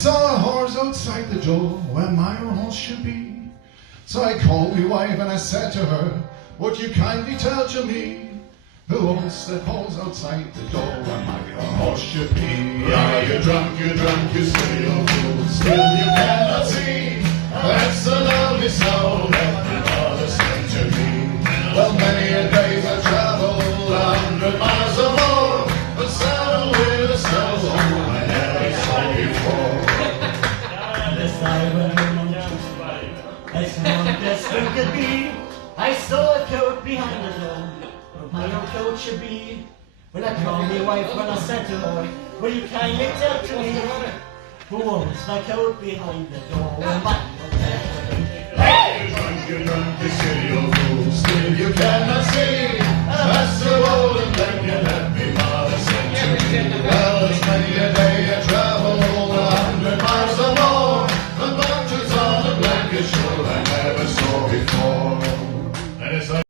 Saw a horse outside the door where my own horse should be. So I called me wife and I said to her, would you kindly tell to me the horse that holds outside the door where my own horse should be? Are you drunk, you silly old fool? Still you cannot see that's the lovely soul that my mother sent to me. Well, many a day I traveled 100 miles or more, but saddled with a soul I never saw before. As long as we could be, I saw a coat behind the door, where my own coat should be. When I called my wife, when I said to her, will you kindly tell to me who owns my coat behind the door? Where my You drunk, you silly old fool, still you cannot see